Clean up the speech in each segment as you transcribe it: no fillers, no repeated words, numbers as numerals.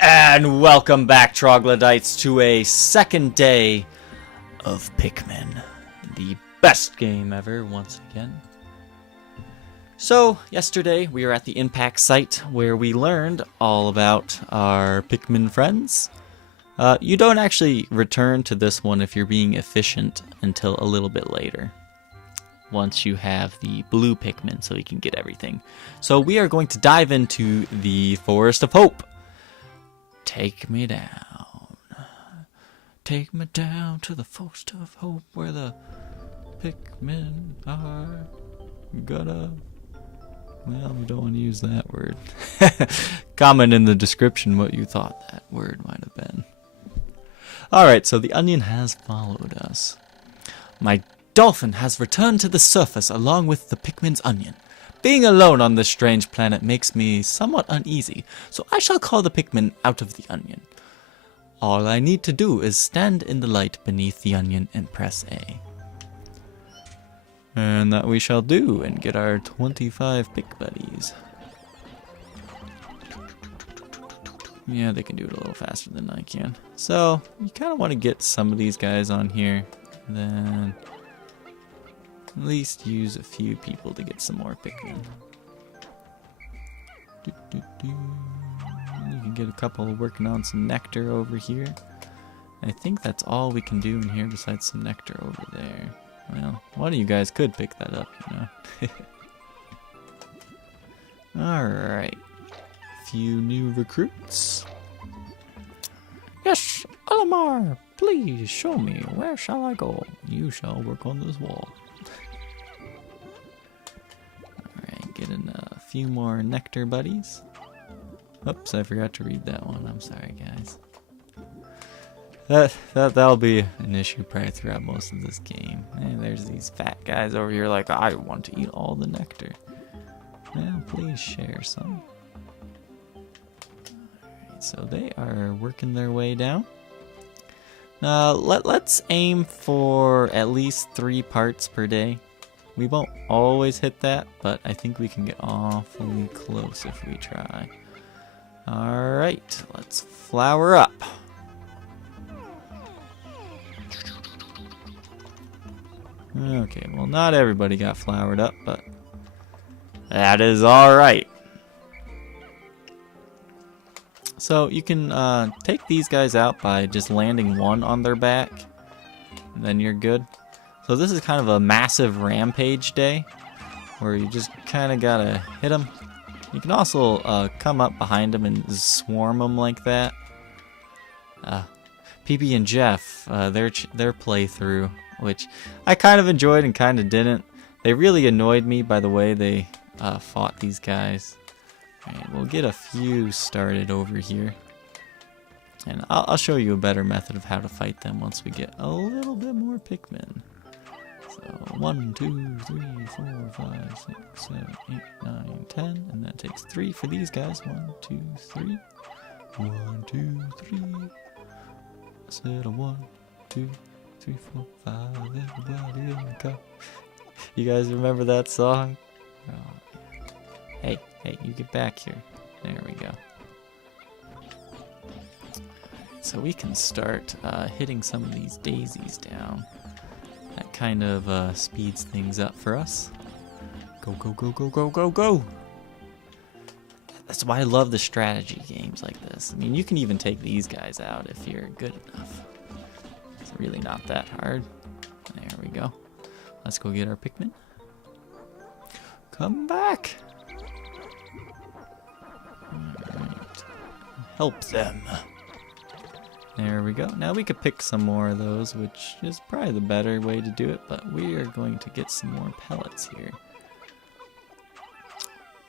And welcome back, troglodytes, to a second day of Pikmin. The best game ever, once again. So, yesterday we were at the impact site where we learned all about our Pikmin friends. You don't actually return to this one if you're being efficient until a little bit later. Once you have the blue Pikmin so you can get everything. So we are going to dive into the Forest of Hope. Take me down. Take me down to the Forest of Hope where the Pikmin are gonna... Well, we don't want to use that word. Comment in the description what you thought that word might have been. Alright, so the onion has followed us. My dolphin has returned to the surface along with the Pikmin's onion. Being alone on this strange planet makes me somewhat uneasy, so I shall call the Pikmin out of the onion. All I need to do is stand in the light beneath the onion and press A. And that we shall do, and get our 25 Pik buddies. Yeah, they can do it a little faster than I can. So, you kind of want to get some of these guys on here, then... at least use a few people to get some more Pikmin. You can get a couple working on some nectar over here. I think that's all we can do in here besides some nectar over there. Well, one of you guys could pick that up, you know. Alright. Few new recruits. Yes, Olimar! Please show me. Where shall I go? You shall work on this wall. Getting a few more nectar buddies. Oops, I forgot to read that one. I'm sorry, guys. That'll be an issue probably throughout most of this game. And there's these fat guys over here like, I want to eat all the nectar. Well, please share some. Alright, so they are working their way down. Let's aim for at least 3 parts per day. We won't always hit that, but I think we can get awfully close if we try. Alright, let's flower up. Okay, well not everybody got flowered up, but that is alright. So you can take these guys out by just landing one on their back, and then you're good. So this is kind of a massive rampage day, where you just kind of gotta hit them. You can also come up behind them and swarm them like that. PB and Jeff, their playthrough, which I kind of enjoyed and kind of didn't. They really annoyed me by the way they fought these guys. Alright, we'll get a few started over here. And I'll show you a better method of how to fight them once we get a little bit more Pikmin. So 1, 2, 3, 4, 5, 6, 7, 8, 9, 10, and that takes 3 for these guys. 1, 2, 3. 1, 2, 3. I said a 1, 2, 3, 4, 5. Everybody in the car. You guys remember that song? Oh. Hey, you get back here. There we go. So we can start hitting some of these daisies down. That kind of speeds things up for us. Go, go, go, go, go, go, go! That's why I love the strategy games like this. I mean, you can even take these guys out if you're good enough. It's really not that hard. There we go. Let's go get our Pikmin. Come back! Alright. Help them. There we go. Now we could pick some more of those, which is probably the better way to do it, but we are going to get some more pellets here.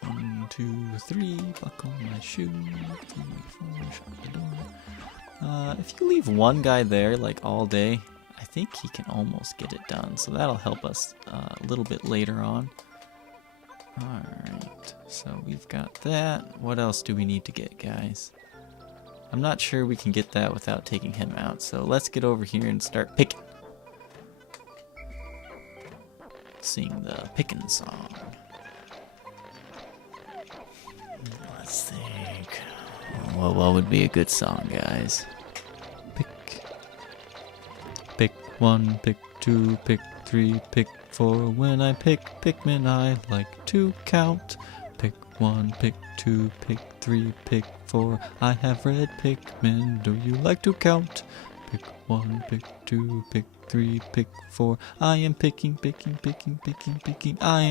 1, 2, 3, buckle my shoe. 3, 4, shut the door. If you leave one guy there like all day, I think he can almost get it done, so that'll help us a little bit later on. Alright, so we've got that. What else do we need to get, guys? I'm not sure we can get that without taking him out, so let's get over here and start picking. Sing the picking song. Let's think. Well, what would be a good song, guys? Pick 1, pick 2, pick 3, pick 4. When I pick Pikmin, I like to count. Pick 1, pick 2, pick 3, pick 4. I have red Pikmin. Do you like to count? Pick 1, pick 2, pick 3, pick 4. I am picking. I am picking. I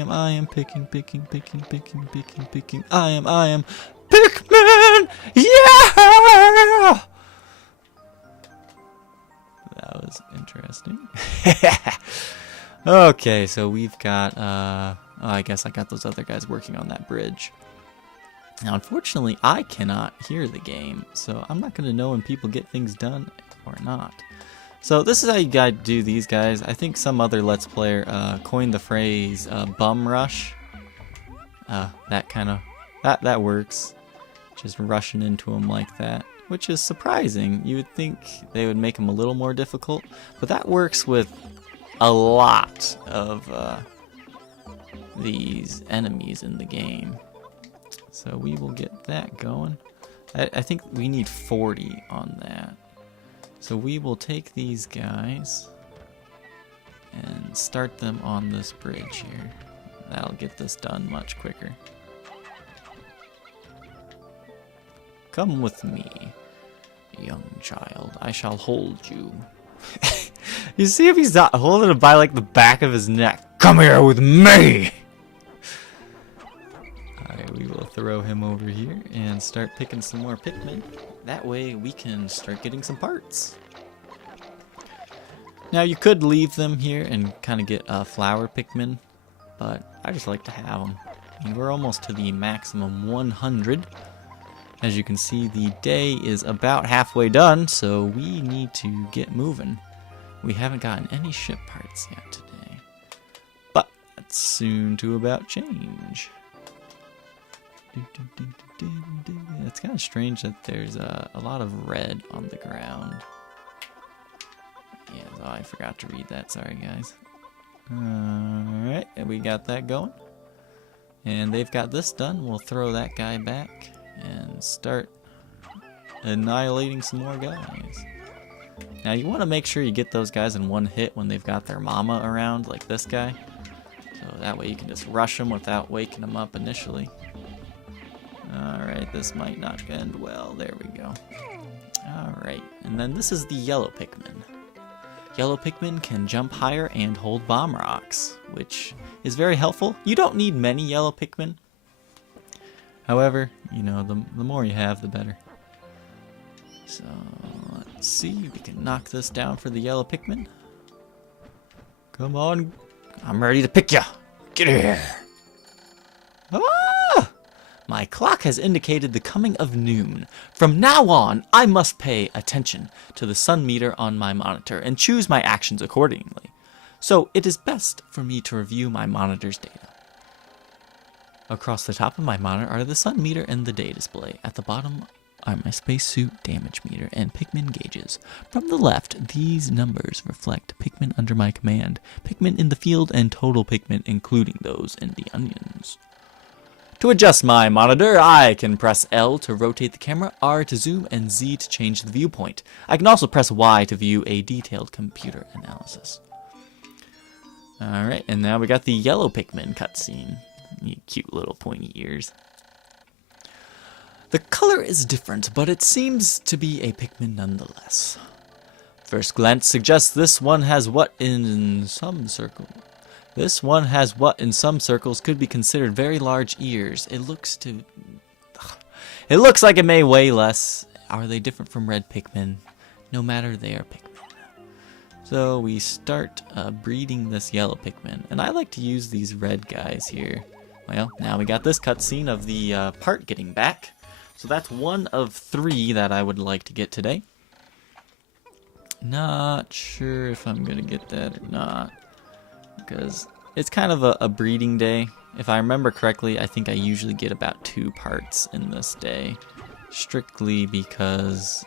am Pikmin! Yeah! That was interesting. Okay, so we've got, I guess I got those other guys working on that bridge. Now, unfortunately, I cannot hear the game, so I'm not going to know when people get things done or not. So this is how you gotta do these guys. I think some other Let's Player coined the phrase bum rush. That works. Just rushing into them like that, which is surprising. You would think they would make them a little more difficult, but that works with a lot of these enemies in the game. So we will get that going. I think we need 40 on that. So we will take these guys and start them on this bridge here. That'll get this done much quicker. Come with me, young child. I shall hold you. You see if he's not holding it by like the back of his neck. Come here with me! Alright, we will throw him over here and start picking some more Pikmin. That way we can start getting some parts. Now you could leave them here and kind of get flower Pikmin, but I just like to have them. And we're almost to the maximum 100. As you can see, the day is about halfway done, so we need to get moving. We haven't gotten any ship parts yet today, but that's soon to about change. It's kind of strange that there's a lot of red on the ground. Yeah, oh, I forgot to read that. Sorry, guys. Alright, we got that going. And they've got this done. We'll throw that guy back and start annihilating some more guys. Now, you want to make sure you get those guys in one hit when they've got their mama around, like this guy. So that way you can just rush them without waking them up initially. Alright, this might not end well. There we go. Alright, and then this is the yellow Pikmin. Yellow Pikmin can jump higher and hold bomb rocks, which is very helpful. You don't need many yellow Pikmin. However, you know, the more you have, the better. So, let's see. We can knock this down for the yellow Pikmin. Come on. I'm ready to pick ya. Get here. Ah! My clock has indicated the coming of noon. From now on, I must pay attention to the sun meter on my monitor and choose my actions accordingly. So, it is best for me to review my monitor's data. Across the top of my monitor are the sun meter and the day display. At the bottom are my spacesuit damage meter and Pikmin gauges. From the left, these numbers reflect Pikmin under my command, Pikmin in the field, and total Pikmin, including those in the onions. To adjust my monitor, I can press L to rotate the camera, R to zoom, and Z to change the viewpoint. I can also press Y to view a detailed computer analysis. Alright, and now we got the yellow Pikmin cutscene. You cute little pointy ears. The color is different, but it seems to be a Pikmin nonetheless. First glance suggests this one has what in some circles could be considered very large ears. It looks like it may weigh less. Are they different from red Pikmin? No matter, they are Pikmin. So we start breeding this yellow Pikmin, and I like to use these red guys here. Well, now we got this cutscene of the part getting back. So that's one of 3 that I would like to get today. Not sure if I'm going to get that or not, because it's kind of a breeding day. If I remember correctly, I think I usually get about 2 parts in this day, strictly because,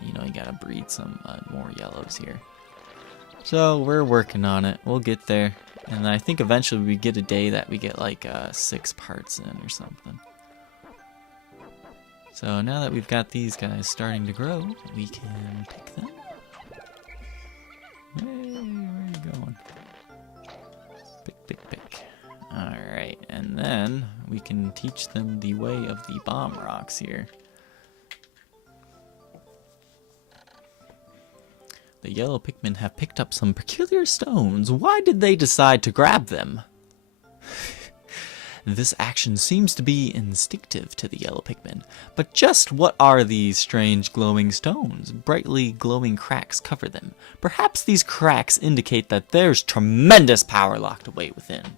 you know, you got to breed some more yellows here. So we're working on it. We'll get there. And I think eventually we get a day that we get like 6 parts in or something. So now that we've got these guys starting to grow, we can pick them. Hey, where are you going? Pick, pick, pick. Alright, and then we can teach them the way of the bomb rocks here. The yellow Pikmin have picked up some peculiar stones. Why did they decide to grab them? This action seems to be instinctive to the yellow Pikmin. But just what are these strange glowing stones? Brightly glowing cracks cover them. Perhaps these cracks indicate that there's tremendous power locked away within.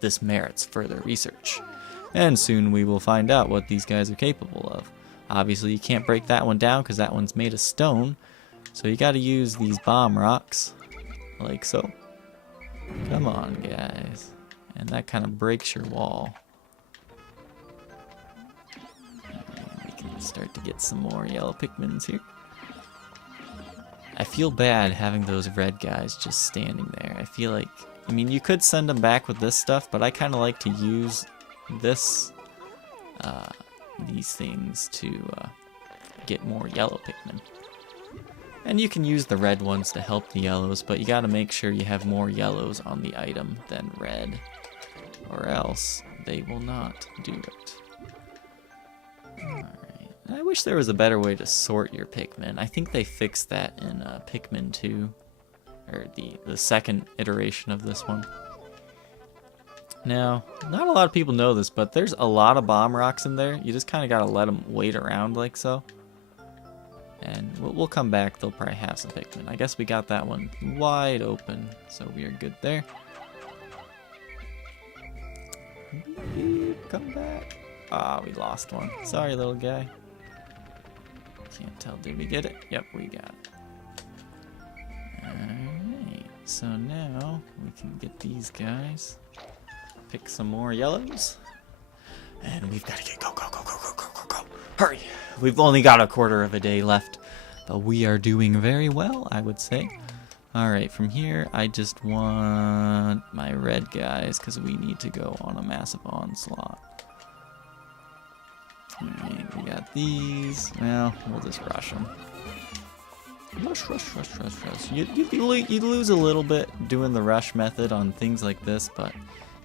This merits further research. And soon we will find out what these guys are capable of. Obviously you can't break that one down because that one's made of stone. So you gotta use these bomb rocks. Like so. Come on, guys. And that kind of breaks your wall. And we can start to get some more yellow Pikmins here. I feel bad having those red guys just standing there. I feel like, I mean, you could send them back with this stuff, but I kind of like to use this, these things to get more yellow Pikmin. And you can use the red ones to help the yellows, but you gotta make sure you have more yellows on the item than red, or else they will not do it. Alright. I wish there was a better way to sort your Pikmin. I think they fixed that in Pikmin 2, or the second iteration of this one. Now, not a lot of people know this, but there's a lot of bomb rocks in there. You just kind of gotta let them wait around like so. And we'll come back, they'll probably have some Pikmin. I guess we got that one wide open, so we are good there. Come back. Ah, we lost one. Sorry, little guy. Can't tell, did we get it? Yep, we got it. Alright, so now we can get these guys. Pick some more yellows. And we've got to get go. Hurry! We've only got a quarter of a day left, but we are doing very well, I would say. Alright, from here, I just want my red guys, because we need to go on a massive onslaught. Alright, we got these. Well, we'll just rush them. Rush. You'd lose a little bit doing the rush method on things like this, but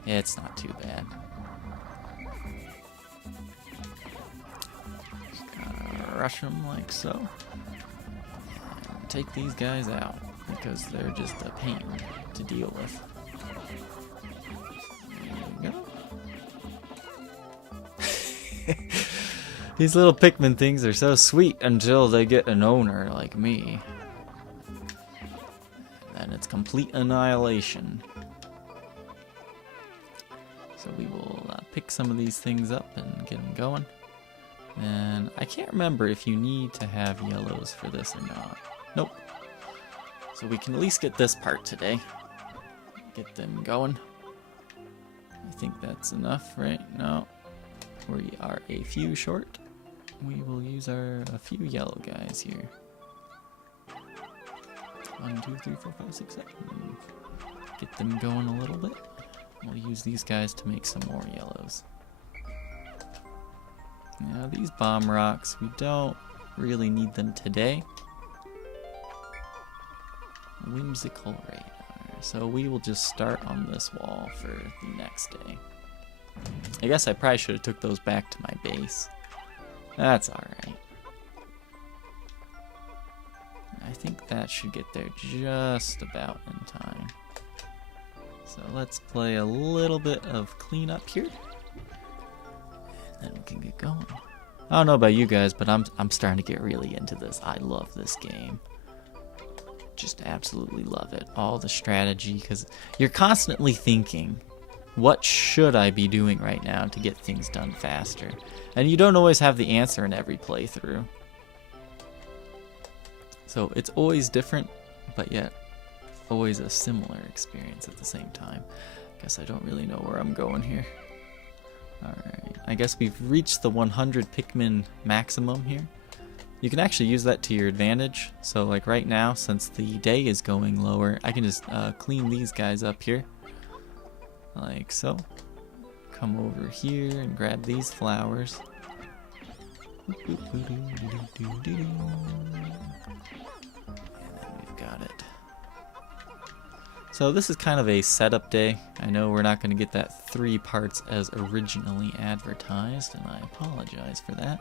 it's not too bad. Rush them like so. And take these guys out because they're just a pain to deal with. There you go. These little Pikmin things are so sweet until they get an owner like me. And it's complete annihilation. So we will pick some of these things up and get them going. And I can't remember if you need to have yellows for this or not. Nope. So we can at least get this part today. Get them going. I think that's enough, right? No. We are a few short. We will use a few yellow guys here. 1, 2, 3, 4, 5, 6, 7. Get them going a little bit. We'll use these guys to make some more yellows. Now these bomb rocks, we don't really need them today. Whimsical radar. So we will just start on this wall for the next day. I guess I probably should have took those back to my base. That's alright. I think that should get there just about in time. So let's play a little bit of cleanup here. And then we can get going. I don't know about you guys, but I'm starting to get really into this. I love this game. Just absolutely love it. All the strategy, because you're constantly thinking, what should I be doing right now to get things done faster? And you don't always have the answer in every playthrough. So it's always different, but yet always a similar experience at the same time. Guess I don't really know where I'm going here. Alright, I guess we've reached the 100 Pikmin maximum here. You can actually use that to your advantage. So like right now, since the day is going lower, I can just clean these guys up here. Like so. Come over here and grab these flowers. We've got it. So this is kind of a setup day. I know we're not going to get that 3 parts as originally advertised, and I apologize for that.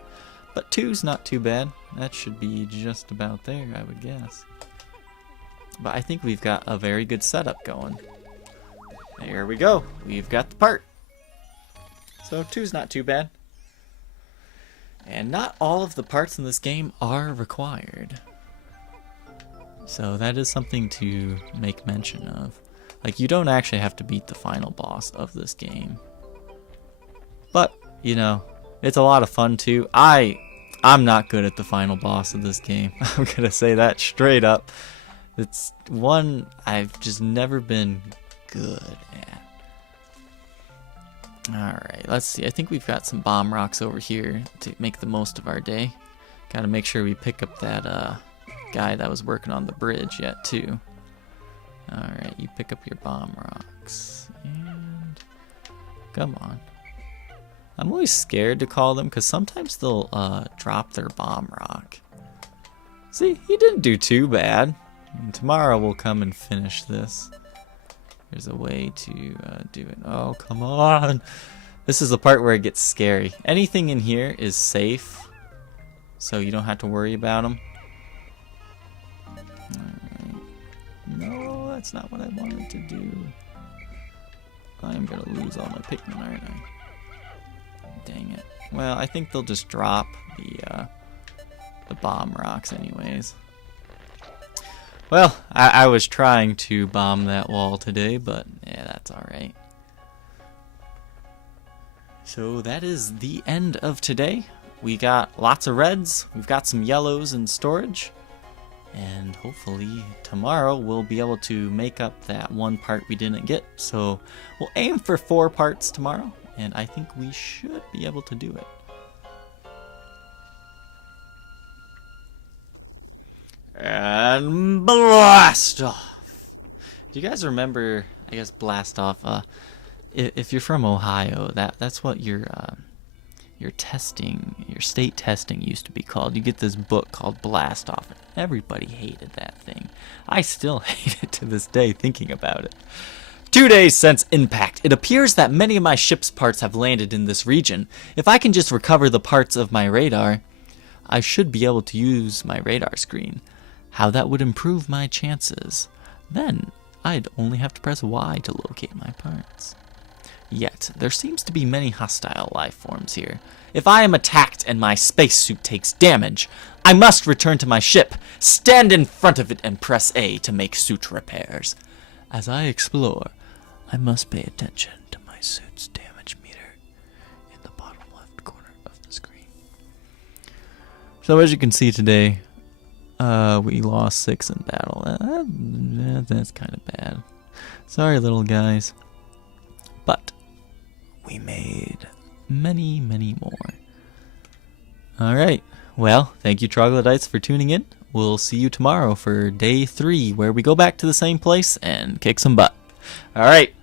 But 2's not too bad. That should be just about there, I would guess. But I think we've got a very good setup going. There we go. We've got the part. So 2's not too bad. And not all of the parts in this game are required. So that is something to make mention of. Like, you don't actually have to beat the final boss of this game. But, you know, it's a lot of fun too. I'm not good at the final boss of this game. I'm gonna say that straight up. It's one I've just never been good at. Alright, let's see. I think we've got some bomb rocks over here to make the most of our day. Gotta make sure we pick up that guy that was working on the bridge yet too. Alright, you pick up your bomb rocks. And come on. I'm always scared to call them because sometimes they'll drop their bomb rock. See, he didn't do too bad. And tomorrow we'll come and finish this. There's a way to do it. Oh, come on. This is the part where it gets scary. Anything in here is safe, so you don't have to worry about them. No, that's not what I wanted to do. I'm going to lose all my Pikmin, aren't I? Dang it. Well, I think they'll just drop the bomb rocks anyways. Well, I was trying to bomb that wall today, but yeah, that's alright. So that is the end of today. We got lots of reds, we've got some yellows in storage, and hopefully tomorrow we'll be able to make up that 1 part we didn't get. So we'll aim for 4 parts tomorrow, and I think we should be able to do it. And blast off. Do you guys remember, I guess, blast off, if you're from Ohio, that's what your testing, your state testing used to be called. You get this book called Blast Off. Everybody hated that thing. I still hate it to this day thinking about it. 2 days since impact. It appears that many of my ship's parts have landed in this region. If I can just recover the parts of my radar, I should be able to use my radar screen. How that would improve my chances. Then, I'd only have to press Y to locate my parts. Yet, there seems to be many hostile life forms here. If I am attacked and my spacesuit takes damage, I must return to my ship, stand in front of it and press A to make suit repairs. As I explore, I must pay attention to my suit's damage meter in the bottom left corner of the screen. So as you can see today, we lost 6 in battle. That's kind of bad. Sorry, little guys. But we made many, many more. Alright. Well, thank you, Troglodytes, for tuning in. We'll see you tomorrow for day 3, where we go back to the same place and kick some butt. Alright.